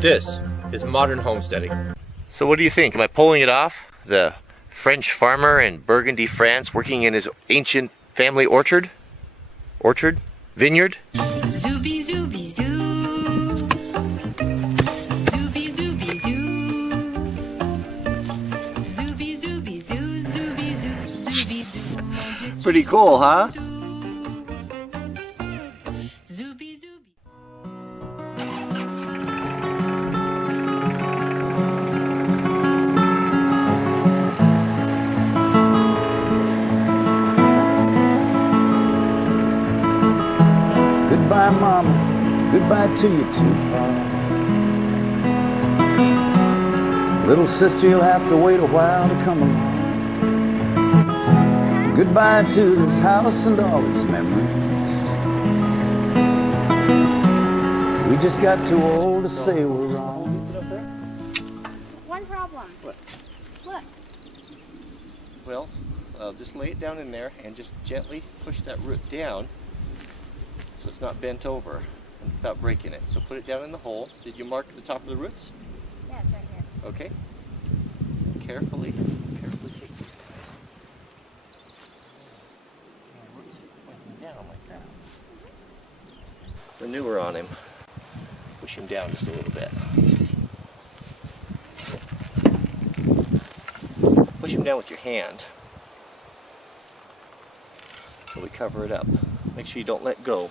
This is modern homesteading. So what do you think? Am I pulling it off? The French farmer in Burgundy, France, working in his ancient family orchard? Vineyard? Zooby zooby zoo. Zooby zooby zoo. Zooby zooby zoo. Zooby zoo. Zooby zoo. Pretty cool, huh? Zooby zooby. Goodbye, Mama. Goodbye to you too, Pa. Little sister, you'll have to wait a while to come along. Goodbye to this house and all its memories. We just got too old to say we're wrong. One problem. What? Look. Well, just lay it down in there and just gently push that root down so it's not bent over and without breaking it. So put it down in the hole. Did you mark the top of the roots? Yeah, it's right here. Okay. Carefully take these roots pointing down like that. Manure on him. Push him down just a little bit. Push him down with your hand until we cover it up. Make sure you don't let go.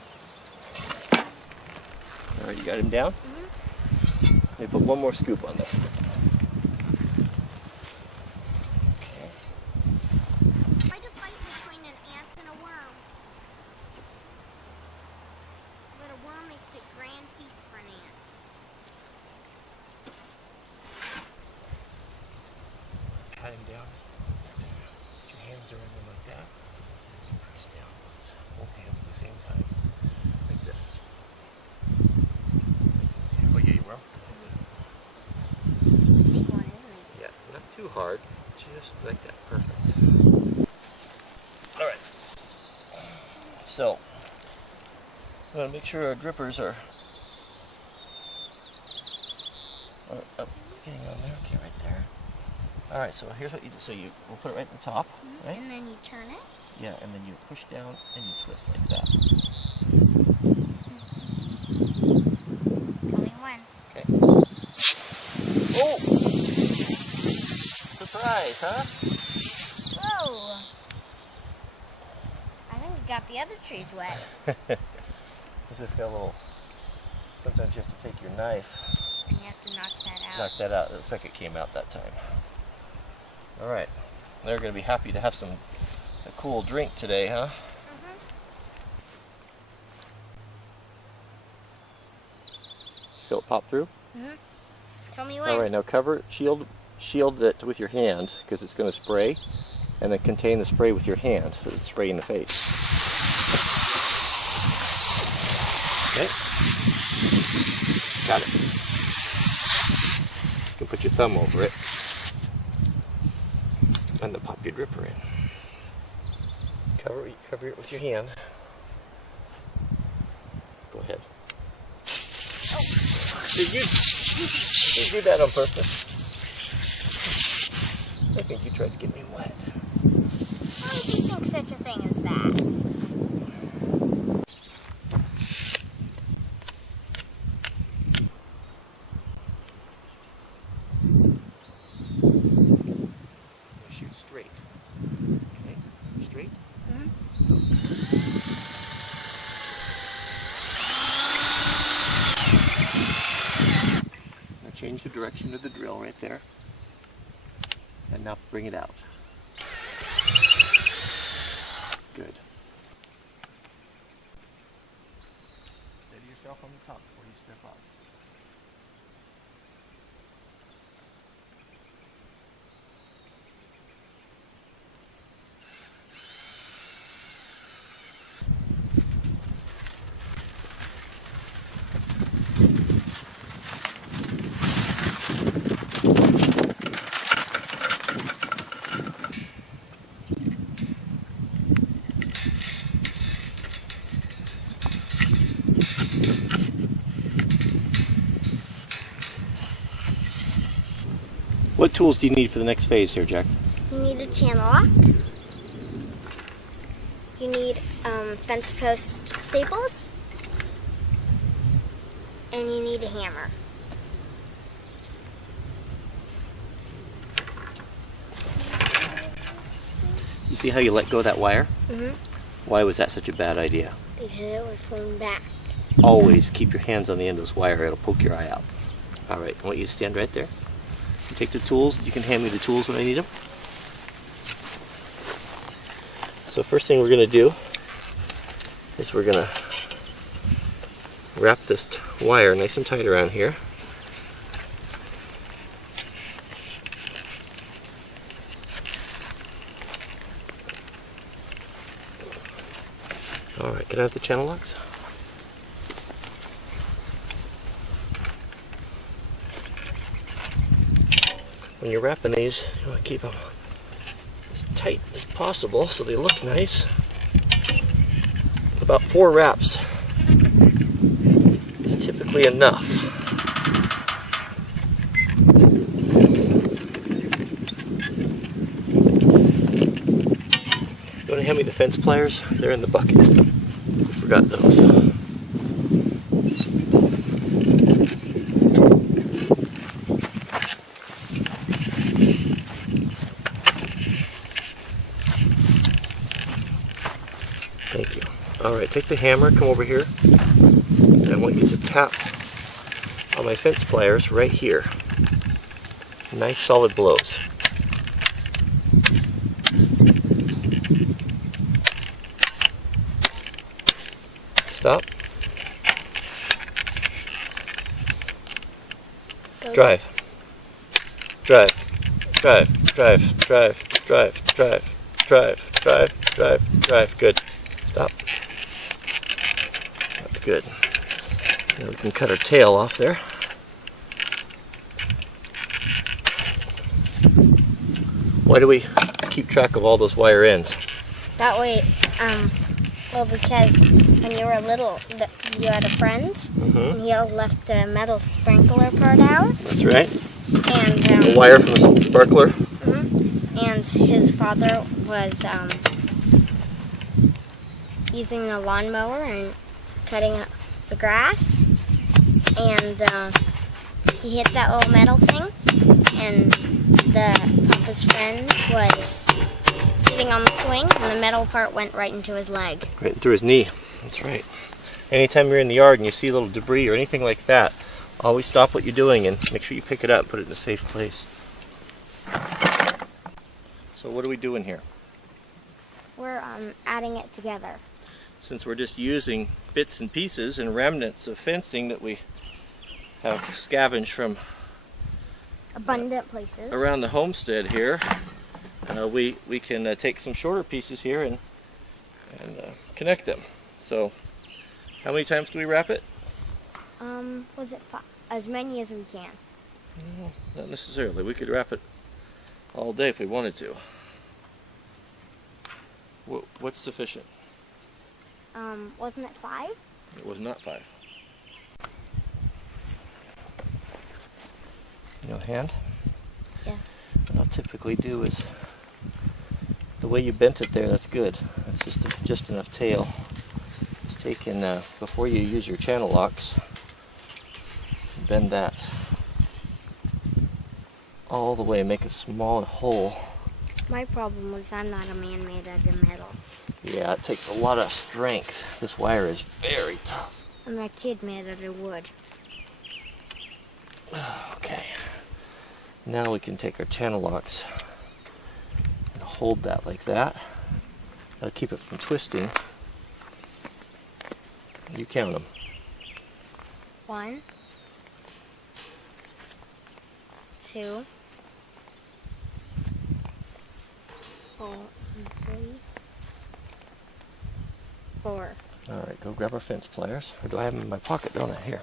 All right, you got him down? Mm-hmm. Let me put one more scoop on there. Okay. Fight a fight between an ant and a worm. But a worm makes a grand feast for an ant. Pat him down. Put your hands around him like that. Just press down. Both hands at the same time. Like this. Oh yeah, you will. Big one, isn't it? Yeah, not too hard. Just like that. Perfect. Alright. So, I'm going to make sure our drippers are up, getting on there. Okay, right there. Alright, so here's what you do. So we'll put it right at the top, right? And then you turn it. Yeah, and then you push down and you twist like that. Coming when? Okay. Oh! Surprise, huh? Whoa! I think we got the other trees wet. It's just got a little... Sometimes you have to take your knife. And you have to knock that out. Knock that out. It looks like it came out that time. Alright. They're going to be happy to have a cool drink today, huh? Mm-hmm. Feel it pop through? Mm-hmm. Tell me when. Alright, now shield it with your hand because it's going to spray, and then contain the spray with your hand so it's spraying the face. Okay? Got it. You can put your thumb over it and then pop your dripper in. Cover it with your hand. Go ahead. Oh. Did you do that on purpose? I think you tried to get me wet. Why would you think such a thing as that? Shoot straight. Okay, straight. Mm-hmm. Now change the direction of the drill right there. And now bring it out. Good. Steady yourself on the top before you step up. What tools do you need for the next phase here, Jack? You need a channel lock. You need fence post staples. And you need a hammer. You see how you let go of that wire? Mm-hmm. Why was that such a bad idea? Because it would fling back. Always keep your hands on the end of this wire, it'll poke your eye out. Alright, I want you to stand right there. You take the tools, you can hand me the tools when I need them. So first thing we're going to do is we're going to wrap this wire nice and tight around here. Alright, can I have the channel locks? When you're wrapping these, you want to keep them as tight as possible so they look nice. About 4 wraps is typically enough. You want to hand me the fence pliers? They're in the bucket. Forgot those. Thank you. Alright, take the hammer, come over here, and I want you to tap on my fence pliers right here. Nice solid blows. Stop. Drive. Drive. Drive. Drive. Drive. Drive. Drive. Drive. Drive. Drive. Drive. Good. Stop. That's good. Now we can cut our tail off there. Why do we keep track of all those wire ends? That way, well, because when you were little, you had a friend, and he left the metal sprinkler part out. That's right. And The wire from the sparkler. and his father was using the lawnmower and cutting up the grass, and he hit that little metal thing, and Papa's friend was sitting on the swing, and the metal part went right into his leg. Right through his knee. That's right. Anytime you're in the yard and you see a little debris or anything like that, always stop what you're doing and make sure you pick it up and put it in a safe place. So what are we doing here? We're adding it together. Since we're just using bits and pieces and remnants of fencing that we have scavenged from Abundant places. around the homestead here, we can take some shorter pieces here and connect them. So how many times do we wrap it? Was it as many as we can? No, not necessarily. We could wrap it all day if we wanted to. What's sufficient? Wasn't it 5? It was not 5. No hand? Yeah. What I'll typically do is, the way you bent it there, that's good. That's just enough tail. Just take and, before you use your channel locks, bend that all the way, make a small hole. My problem was I'm not a man made out of metal. Yeah, it takes a lot of strength. This wire is very tough. I'm a kid made out of wood. Okay. Now we can take our channel locks and hold that like that. That'll keep it from twisting. You count them. 1, 2, 4, 3, 4. Alright, go grab our fence pliers. Or do I have them in my pocket, don't I? Here.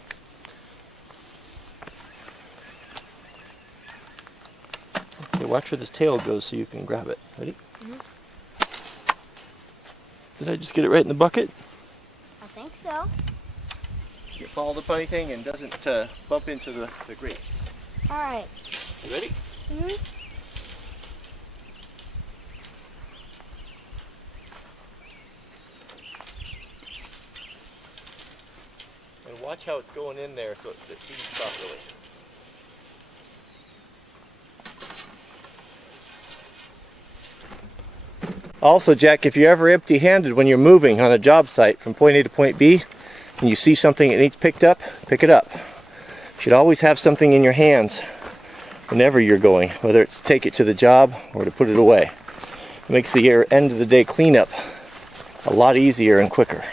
Okay, watch where this tail goes so you can grab it. Ready? Did I just get it right in the bucket? I think so. You follow the funny thing and doesn't bump into the grate. All right. You ready? And watch how it's going in there so it feeds properly. Also, Jack, if you're ever empty-handed when you're moving on a job site from point A to point B, and you see something that needs picked up, pick it up. You should always have something in your hands whenever you're going, whether it's to take it to the job or to put it away. It makes the end of the day cleanup a lot easier and quicker.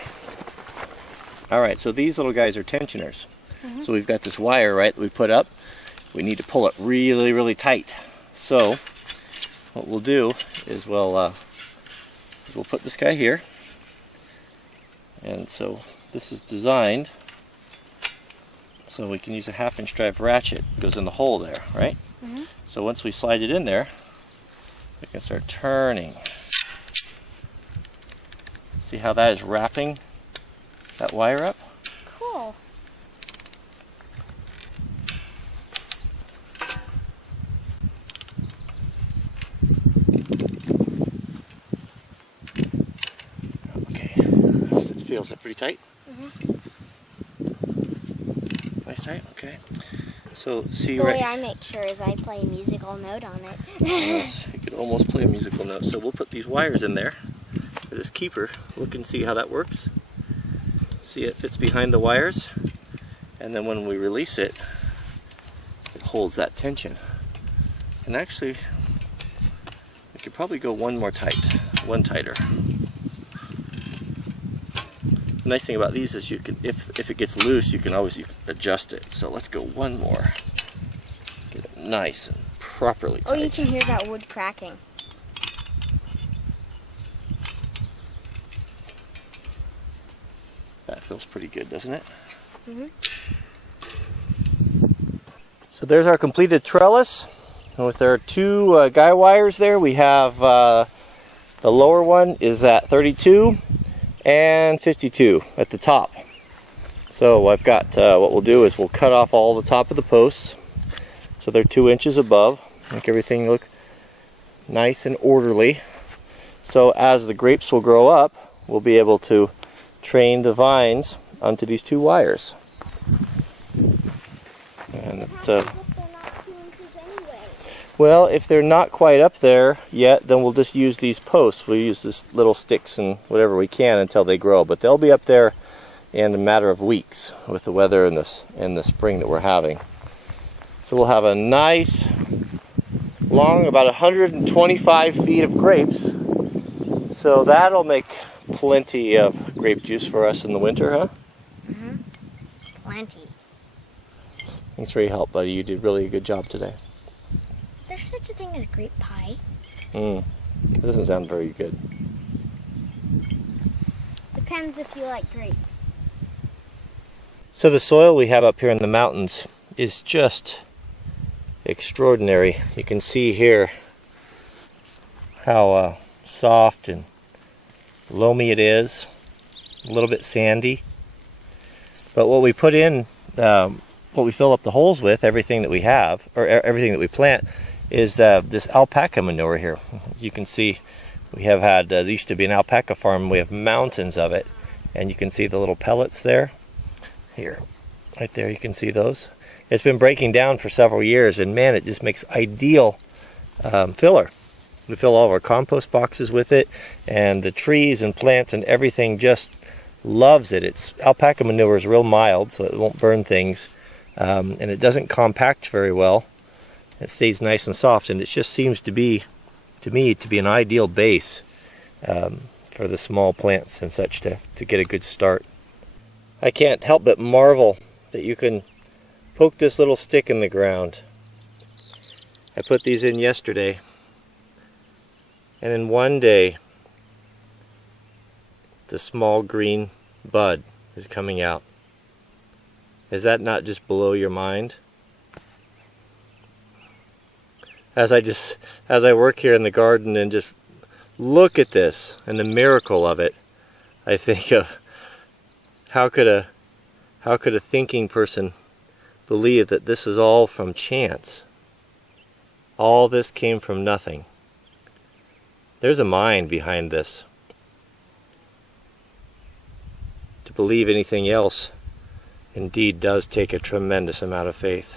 Alright, so these little guys are tensioners. So we've got this wire, right, that we put up. We need to pull it really, really tight. So what we'll do is we'll put this guy here. And so this is designed so we can use a 1/2" drive ratchet. It goes in the hole there, right? So once we slide it in there, we can start turning. See how that is wrapping that wire up? Cool. Okay, how's it feel? Is it pretty tight? Nice tight? Okay. So see The right way I make sure is I play a musical note on it. Yes, you could almost play a musical note. So we'll put these wires in there for this keeper. Look and see how that works. See, it fits behind the wires, and then when we release it, it holds that tension. And actually, we could probably go one tighter. The nice thing about these is you can, if it gets loose, you can always adjust it. So let's go one more. Get it nice and properly tight. Oh, you can hear that wood cracking. That feels pretty good, doesn't it? So there's our completed trellis. And with our two guy wires there, we have the lower one is at 32 and 52 at the top. So I've got, what we'll do is we'll cut off all the top of the posts so they're 2 inches above. Make everything look nice and orderly. So as the grapes will grow up, we'll be able to train the vines onto these 2 wires. And well, if they're not quite up there yet, then we'll just use these posts. We'll use this little sticks and whatever we can until they grow. But they'll be up there in a matter of weeks with the weather and the spring that we're having. So we'll have a nice, long, about 125 feet of grapes. So that'll make plenty of grape juice for us in the winter, huh? Plenty. Thanks for your help, buddy. You did really a good job today. There's such a thing as grape pie. It doesn't sound very good. Depends if you like grapes. So the soil we have up here in the mountains is just extraordinary. You can see here how soft and loamy it is, a little bit sandy. But what we put in, what we fill up the holes with, everything that we have, or everything that we plant, is this alpaca manure here. You can see we have had, there used to be an alpaca farm, we have mountains of it, and you can see the little pellets there. Here, right there, you can see those. It's been breaking down for several years, and man, it just makes ideal filler. We fill all of our compost boxes with it, and the trees and plants and everything just loves it. It's alpaca manure is real mild, so it won't burn things, and it doesn't compact very well. It stays nice and soft, and it just seems to be, to me, to be an ideal base for the small plants and such to get a good start. I can't help but marvel that you can poke this little stick in the ground. I put these in yesterday, and in one day the small green bud is coming out. Is that not just below your mind? As I work here in the garden and just look at this and the miracle of it, I think of how could a thinking person believe that this is all from chance? All this came from nothing. There's a mind behind this. To believe anything else indeed does take a tremendous amount of faith.